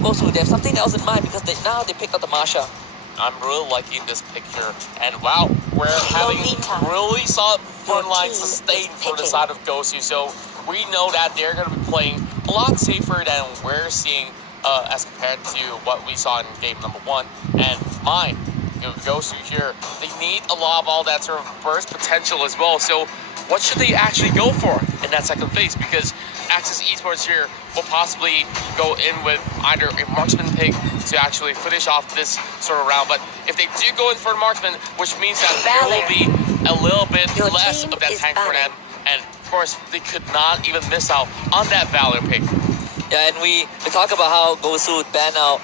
Gosu, they have something else in mind because now they picked up the Masha. I'm really liking this pick here. And wow, we're having really solid front line sustain for the side of Gosu. So we know that they're going to be playing a lot safer than we're seeing as compared to what we saw in game number 1. And mine, Gosu here, they need a lot of all that sort of burst potential as well. So what should they actually go for in that second phase? Because Axis Esports here will possibly go in with either a marksman pick to actually finish off this sort of round. But if they do go in for a marksman, which means that there will be a little bit less of that tank for them. And of course, they could not even miss out on that Valor pick. Yeah, and we talk about how Gosu ban out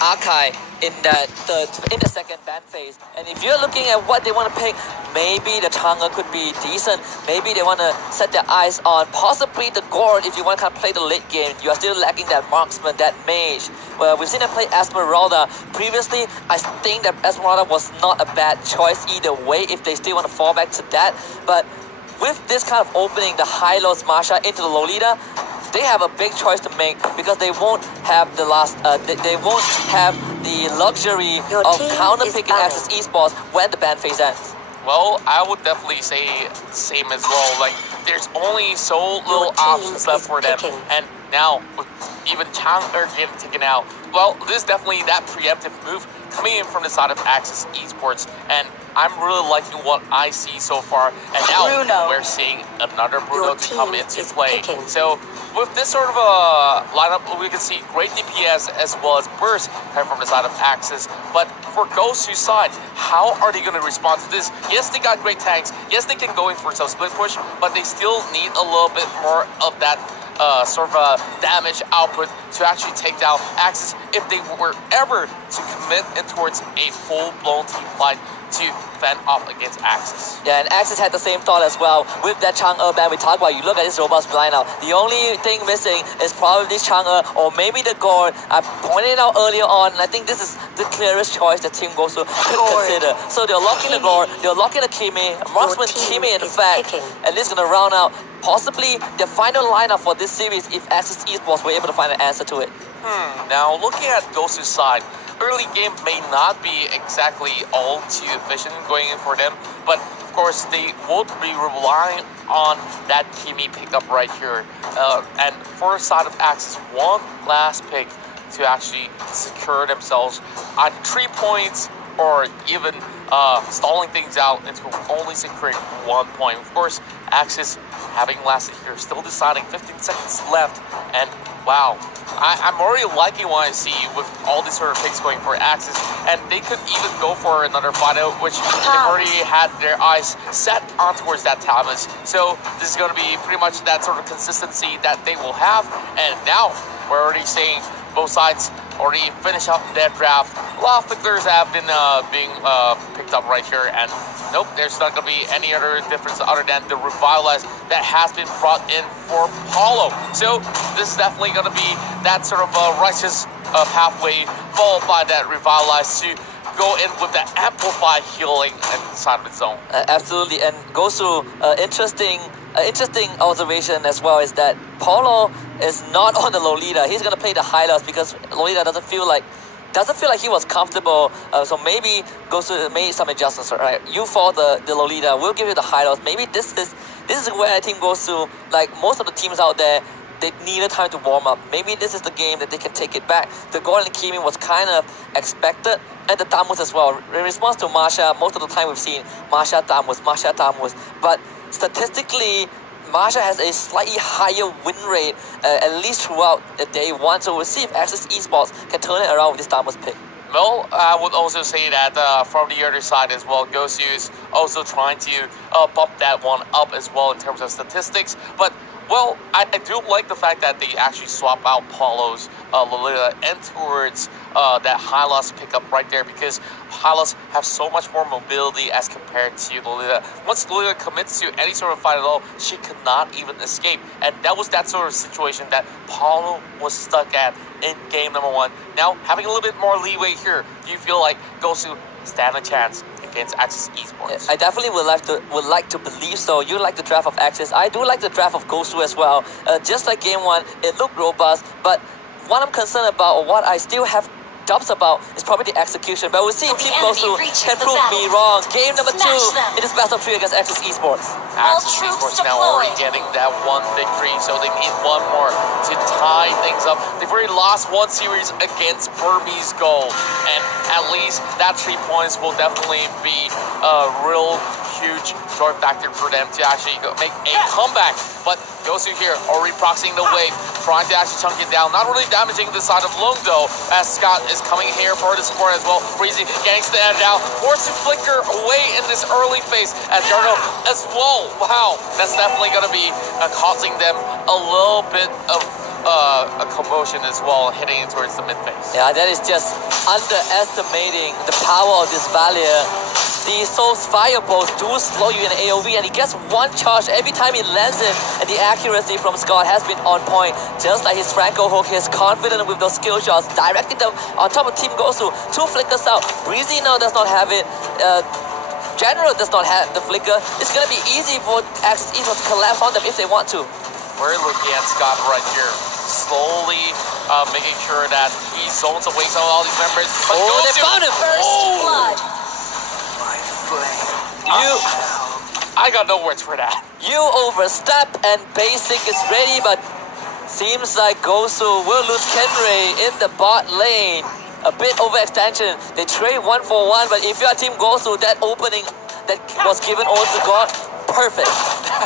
Akai in the second ban phase. And if you're looking at what they want to pick, maybe the Chang'e could be decent. Maybe they want to set their eyes on possibly the Gord if you want to kind of play the late game. You are still lacking that marksman, that mage. Well, we've seen them play Esmeralda. Previously, I think that Esmeralda was not a bad choice either way if they still want to fall back to that. But with this kind of opening the high-lows Masha into the Lolita, they have a big choice to make because they won't have the they won't have the luxury of counter-picking Axis Esports when the ban phase ends. Well, I would definitely say same as well. Like, there's only so little options left for them. And now, with even Chang'e getting taken out, well, this is definitely that preemptive move coming in from the side of Axis Esports. And I'm really liking what I see so far. And now we're seeing another Bruno to come into play. So with this sort of a lineup, we can see great DPS as well as burst coming from the side of Axis. But for Gosu's side, how are they going to respond to this? Yes, they got great tanks. Yes, they can go in for some split push, but they still need a little bit more of that sort of damage output to actually take down Axis if they were ever to commit in towards a full-blown team fight to fend off against Axis. Yeah, and Axis had the same thought as well. With that Chang'e ban we talked about, you look at this robust lineup. The only thing missing is probably this Chang'e or maybe the Gord. I pointed it out earlier on, and I think this is the clearest choice that Team Gosu could consider. So they're locking the Gord, they're locking the Kimi, marksman Kimi in fact, and this is going to round out possibly the final lineup for this series if Axis Esports were able to find an answer to it. Now looking at Gosu's side, early game may not be exactly all too efficient going in for them, but of course they won't be relying on that Kimi pickup right here. And for the side of Axis, one last pick to actually secure themselves on 3 points or even stalling things out into only securing 1 point. Of course, Axis having lasted here, still deciding 15 seconds left, and wow, I'm already liking what I see with all these sort of picks going for Axis, and they could even go for another fight out, which they've already had their eyes set on towards that Talmus. So this is going to be pretty much that sort of consistency that they will have, and now we're already seeing both sides already finish up their draft. A lot of flicklers have been being picked up right here, and nope, there's not going to be any other difference other than the Revitalize that has been brought in for Paulo. So this is definitely going to be that sort of righteous pathway, followed by that Revitalize to go in with the Amplify healing inside of its own. Absolutely, and Gosu, interesting observation as well is that Paulo is not on the Lolita. He's gonna play the Hylas because Lolita doesn't feel like he was comfortable. So maybe Gosu made some adjustments. Right, you for the Lolita. We'll give you the Hylas. Maybe this is where I think Gosu, like most of the teams out there, they needed time to warm up. Maybe this is the game that they can take it back. The Golden Kimi was kind of expected, and the Tamus as well. In response to Masha, most of the time we've seen Masha Tamus. But statistically, Masha has a slightly higher win rate, at least throughout the day one. So we'll see if Axis Esports can turn it around with this Tamus pick. Well, I would also say that from the other side as well, Gosu is also trying to bump that one up as well in terms of statistics. But well, I do like the fact that they actually swap out Paulo's Lolita and towards that Hylas pickup right there, because Hylas have so much more mobility as compared to Lolita. Once Lolita commits to any sort of fight at all, she could not even escape. And that was that sort of situation that Paulo was stuck at in game number 1. Now, having a little bit more leeway here, do you feel like Gosu stand a chance against Axis Esports? I definitely would like to believe so. You like the draft of Axis. I do like the draft of Gosu as well. Just like game 1, it looked robust, but what I'm concerned about, or what I still have doubts about, is probably the execution. But we'll see if Team Gosu can prove me wrong. Game number 2 in this best of 3 against Axis Esports. Axis Esports now already getting that one victory, so they need one more to tie things up. They've already lost one series against Burmese Gold, and at least that 3 points will definitely be a real huge joy factor for them to actually make a comeback. But Gosu here already proxying the wave, trying to actually chunk it down, not really damaging the side of Lung though, as Scott is coming here for the support as well. Breezy getting stand down, forced to flicker away in this early phase as Jarno as well. Wow, that's definitely going to be causing them a little bit of a commotion as well, heading towards the mid phase. Yeah, that is just underestimating the power of this Valier. The Soul's fireballs do slow you in AoE, and he gets one charge every time he lands it, and the accuracy from Scott has been on point. Just like his Franco hook, he's confident with those skill shots, directing them on top of Team Gosu. 2 flickers out. Breezy now does not have it. General does not have the flicker. It's going to be easy for Axis Esports to collapse on them if they want to. We're looking at Scott right here, slowly making sure that he zones away some of all these members. But they found him! First blood. I got no words for that. You overstep, and Basic is ready, but seems like Gosu will lose Kenray in the bot lane. A bit overextension. They trade 1 for 1, but if you are Team Gosu, that opening that was given over to God, perfect.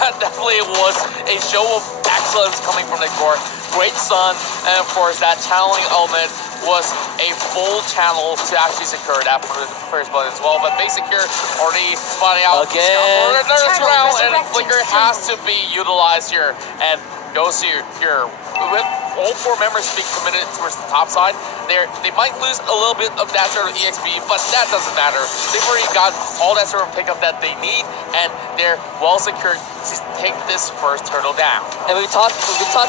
That definitely was a show of excellence coming from the core. Great stun, and of course that channeling element was a full channel to actually secure that for the first blood as well. But Basic here already spotting out again for another round, and Flicker has to be utilized here. And Gosu here with all 4 members being committed towards the top side. They might lose a little bit of that sort of EXP, but that doesn't matter. They've already got all that sort of pickup that they need, and they're well secured to take this first turtle down. And we talked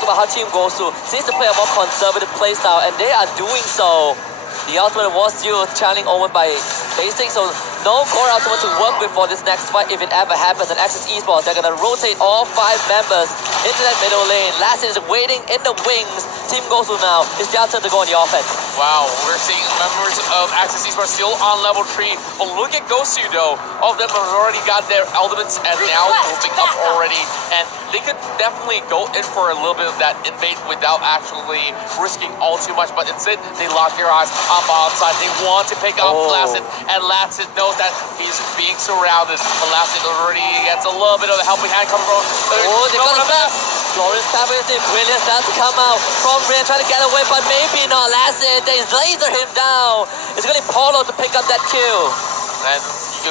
about how Team Gosu seems to play a more conservative playstyle, and they are doing so. The ultimate was still channeling over by Basic, so no core ultimate to work with for this next fight if it ever happens. And Axis Esports, they're gonna rotate all 5 members into that middle lane. Last is waiting in the wings. Team Gosu now, it's their turn to go on the offense. Wow, we're seeing members of Axis Esports still on level 3. But look at Gosu though. All of them have already got their elements and now moving up already. And they could definitely go in for a little bit of that invade without actually risking all too much. But instead, they lock their eyes on bottom side. They want to pick off Lassit, and Lassit knows that he's being surrounded. But Lassit already gets a little bit of a helping hand coming from. They got a back. Florence Fabulous, brilliant starts to come out from Brian, trying to get away, but maybe not. Lassit, they laser him down. It's going to be Paulo to pick up that kill. And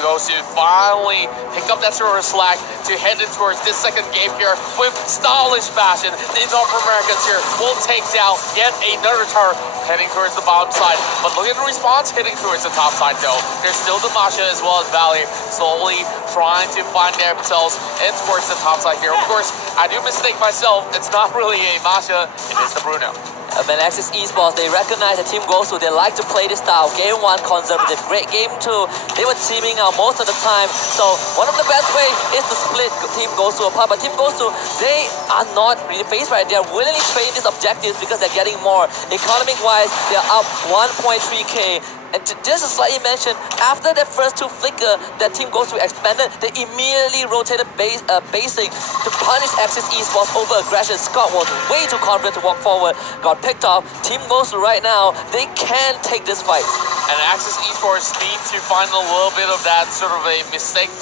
Gosu finally pick up that sort of slack to head in towards this second game here with stylish fashion. The North Americans here will take down yet another turret heading towards the bottom side. But look at the response heading towards the top side though. There's still Damasha as well as Valley slowly trying to find themselves in towards the top side here. Of course, I do mistake myself. It's not really a Masha, it is the Bruno. And Axis Esports, they recognize the Team Gosu. They like to play this style. Game 1, conservative. Great game 2. They were teaming out most of the time. So one of the best ways is to split Team Gosu apart. But Team Gosu, they are not really phased right. They are willingly trading these objectives because they're getting more. Economic-wise, they're up 1.3k. And just to slightly mention, after the first 2 flicker that Team Gosu expanded, they immediately rotated Basic to punish Axis Esports over aggression. Scott was way too confident to walk forward, got picked off. Team Gosu right now, they can take this fight. And Axis Esports need to find a little bit of that sort of a mistake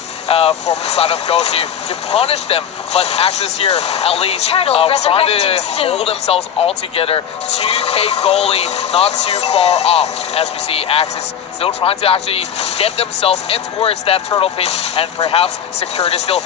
from the side of Gosu to punish them. But Axis here, at least, trying to hold themselves all together. 2k goalie, not too far off. As we see, Axis still trying to actually get themselves in towards that turtle pit and perhaps secure this still.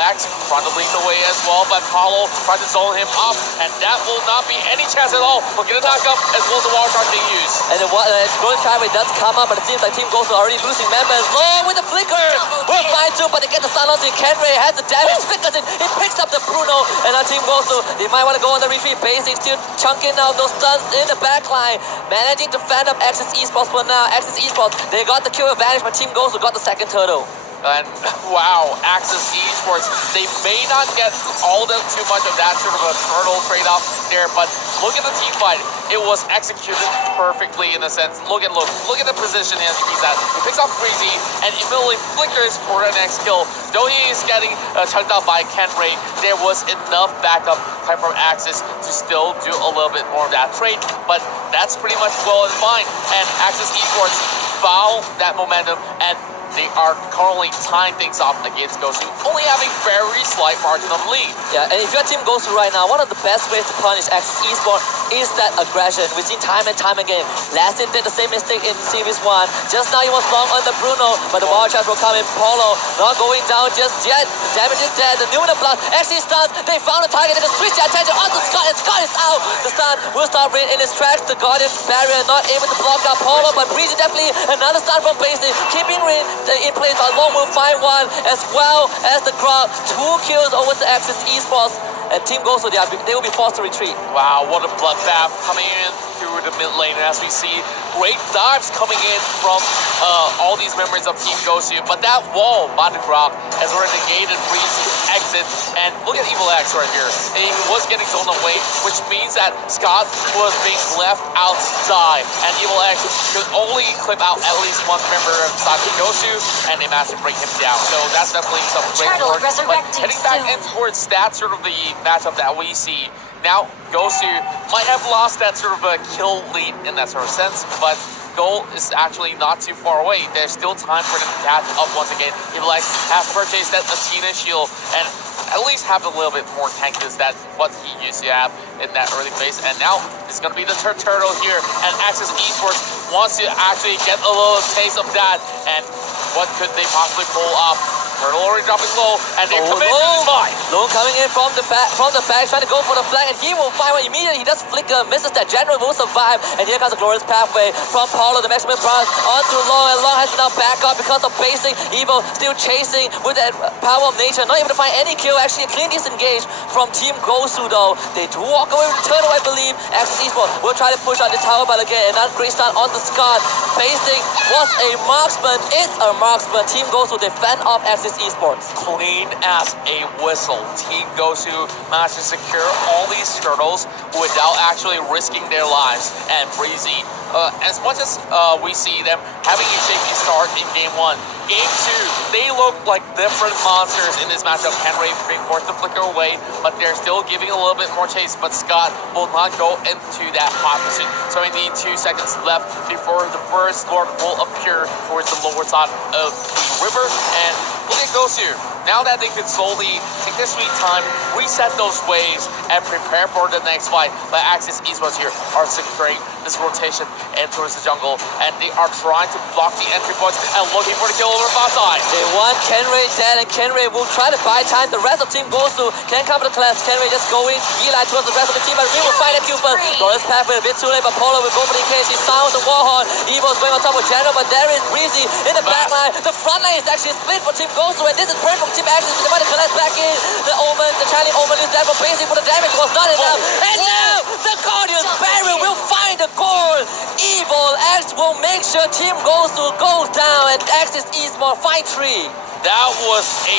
Axe trying to lead the way as well, but Paulo trying to zone him up, and that will not be any chance at all. We'll get a knock up as well as the water charge being used. And the going Skyway does come up, but it seems like Team Gosu already losing members. Oh, with the flicker! We're fine too, but they get the stun onto Kenray, has the damage, flickers it, he picks up the Bruno, and our Team Gosu, they might want to go on the retreat. Basic still chunking out those stuns in the backline, managing to fend up Axis Esports for now. Axis Esports, they got the kill advantage, but Team Gosu got the second turtle. And wow, Axis Esports, they may not get all the too much of that sort of a turtle trade-off there, but look at the team fight. It was executed perfectly in a sense. Look at the position as he sees that. He picks off Breezy and immediately flickers for the next kill. Though he is getting chunked out by Kenray, there was enough backup time from Axis to still do a little bit more of that trade, but that's pretty much well in mind. And Axis Esports found that momentum, and they are currently tying things off against Gosu, only having very slight margin of lead. Yeah, and if you're Team Gosu right now, one of the best ways to punish Axis Esports is that aggression. We've seen time and time again. Last team did the same mistake in Series 1. Just now he was long on the Bruno, but the wild charge will come in. Polo not going down just yet. The damage is dead. The new in the blood actually stuns. They found a target. They can switch their attention onto Scott, and Scott is out. The stun will start right in his tracks. The Guardian barrier not able to block out Polo, but Breezy definitely another stun from Basic, keeping Rin in place. Long will find one, as well as the crowd. 2 kills over to Axis Esports, and Team Gosu, they will be forced to retreat. Wow, what a bloodbath coming in through the mid lane as we see great dives coming in from all these members of Team Gosu, but that wall about to drop as we're negated Breezy's exit. And look at Evil X right here. And he was getting thrown away, which means that Scott was being left outside, and Evil X could only clip out at least one member of Team Gosu, and they managed to bring him down. So that's definitely some great work. But heading back in towards that sort of the matchup that we see now, Gosu might have lost that sort of a kill lead in that sort of sense, but goal is actually not too far away. There's still time for them to catch up once again. Evil X has purchased that Athena shield and at least have a little bit more tankiness than what he used to have in that early phase. And now it's going to be the turtle here, and Axis Esports wants to actually get a little taste of that. And what could they possibly pull off? Turtle already dropping low, and they're coming in to fight. Lone coming in from the back, trying to go for the flank, and he will find one immediately. He does flicker, misses that. General will survive, and here comes a glorious pathway from Paulo, the maximum bronze, onto Long, and Long has to now back up because of Basic. Evo still chasing with that power of nature, not able to find any kill. Actually, a clean disengage from Team Gosu, though. They do walk away with the turtle, I believe. Axis Esports will try to push out the tower, but again, another great start on the Scott. Basic was a marksman, is a marksman. Team Gosu defend off Axis Esports. Clean as a whistle. Team Gosu managed to secure all these turtles without actually risking their lives. And Breezy, as much as we see them having a shaky start in Game 1, Game 2, they look like different monsters in this matchup. Henry being forced to flicker away, but they're still giving a little bit more chase. But Scott will not go into that hot pursuit. So we need 2 seconds left before the first Lord will appear towards the lower side of the river. And look at Gosu. Now that they can slowly take their sweet time, reset those waves, and prepare for the next fight. But Axis Esports here are securing this rotation and towards the jungle, and they are trying to block the entry points and looking for the kill over Fasai. They want Kenray dead, and Kenray will try to buy time. The rest of Team Gosu can't come to the class. Kenray just going beeline towards the rest of the team, but Rin will find a kill first. Glorious pathway a bit too late, but Polo will go for the engage. He sounds the Warhorn. Evo's going on top of General, but there is Breezy in the back line. The front line is actually split for Team Gosu, and this is perfect from Team Axis. They might collect back in. The Omen, the Chinese Omen is there for Basic, but the damage was not enough. And now the Guardian's barrier will find the goal. Evil X will make sure Team Gosu goes down, and Axis Esports fight 3. That was a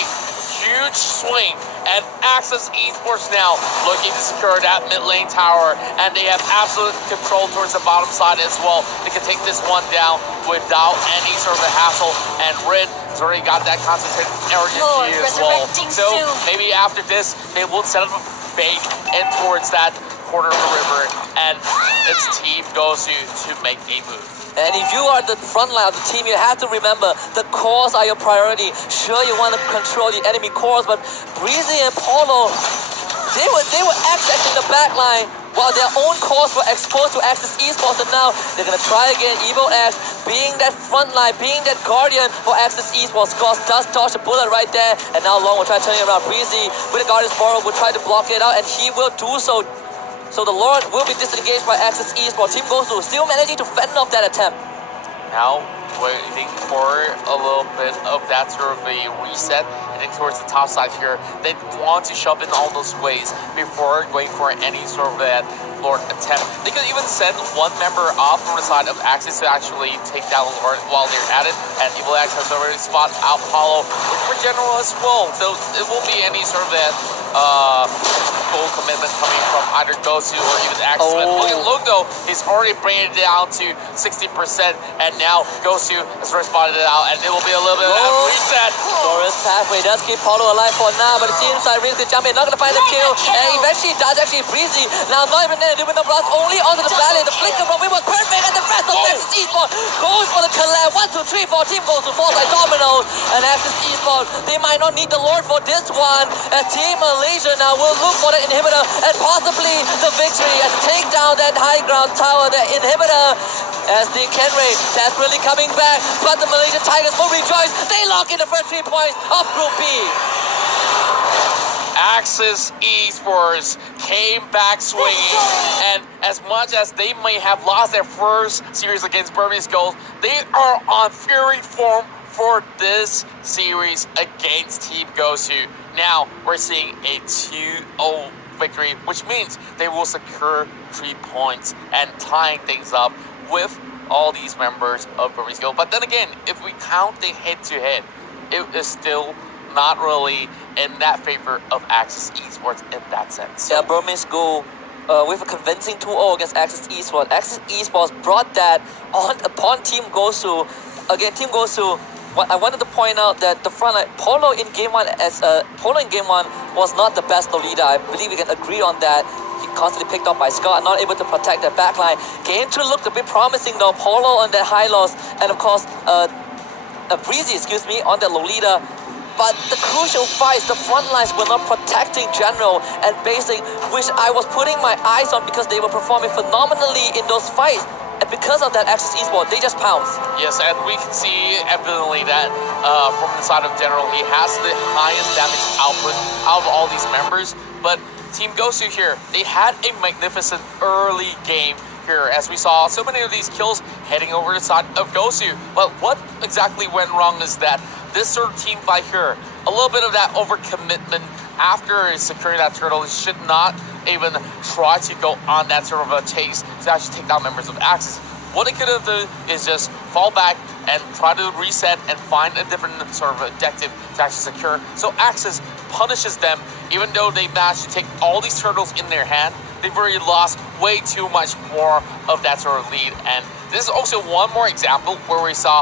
huge swing, and Axis Esports now looking to secure that mid lane tower, and they have absolute control towards the bottom side as well. They can take this one down without any sort of a hassle, and Rin has already got that concentrated energy as well. So maybe after this, they will set up a bait in towards that corner of the river, and it's Team Gosu to make a move. And if you are the front line of the team, you have to remember the cores are your priority. Sure, you want to control the enemy cores, but Breezy and Polo, they were accessing the back line while their own cores were exposed to Axis Esports, and now they're gonna try again. Evo X being that front line, being that guardian for Axis Esports. Goss does dodge a bullet right there, and now Long will try to turn it around. Breezy with the Guardian's Borrow will try to block it out, and he will do so. So the Lord will be disengaged by Axis Esports. Team Gosu still managing to fend off that attempt. Now waiting for a little bit of that sort of a reset, heading towards the top side here. They want to shove in all those ways before going for any sort of that Lord attempt. They could even send one member off from the side of Axis to actually take down Lord while they're at it, and Evil X has already spot out Paulo for General as well. So it won't be any sort of that full commitment coming from either Gosu or even Axis. But look at Luke though, he's already bringing it down to 60%, and now Gosu has responded it out, and it will be a little bit of a reset. Glorious pathway does keep Paulo alive for now, but it seems like Rin's gonna jump in, not gonna find the kill, and eventually does actually Breezy. Now not even there, doing the blast only onto the valley. The flicker from him was perfect, and the rest of Axis Esports goes for the collab. 1, 2, 3, 4 team goes to fall like dominoes, and Axis Esports, they might not need the Lord for this one, as Team Malaysia now will look for the inhibitor and possibly the victory as take down that high ground tower, the inhibitor, as the Kenray desperately coming back, but the Malaysian Tigers will rejoice. They lock in the first 3 points of Group B. Axis Esports came back swinging, and as much as they may have lost their first series against Burmese Gold, they are on fury form for this series against Team Gosu. Now we're seeing a 2-0 victory, which means they will secure 3 points and tying things up with all these members of Burmese Gold. But then again, if we count the head-to-head, it is still not really in that favor of Axis Esports in that sense. Yeah, Burmese Gold with a convincing 2-0 against Axis Esports. Axis Esports brought that on upon Team Gosu. Again, Team Gosu, I wanted to point out that the front line, Polo in game one was not the best leader. I believe we can agree on that. He constantly picked up by Scott, not able to protect the backline. Game 2 looked a bit promising though. Polo on that high loss, and of course, Breezy, on the Lolita. But the crucial fights, the front lines were not protecting General and Basic, which I was putting my eyes on because they were performing phenomenally in those fights. And because of that, Axis Esports, they just pounced. Yes, and we can see evidently that from the side of General, he has the highest damage output out of all these members. But Team Gosu here, they had a magnificent early game here, as we saw so many of these kills heading over the side of Gosu. But what exactly went wrong is that this sort of team fight here, a little bit of that overcommitment after securing that turtle, should not even try to go on that sort of a chase to actually take down members of Axis. What they could have done is just fall back and try to reset and find a different sort of objective to actually secure. So Axis punishes them, even though they managed to take all these turtles in their hand. They've already lost way too much more of that sort of lead. And this is also one more example where we saw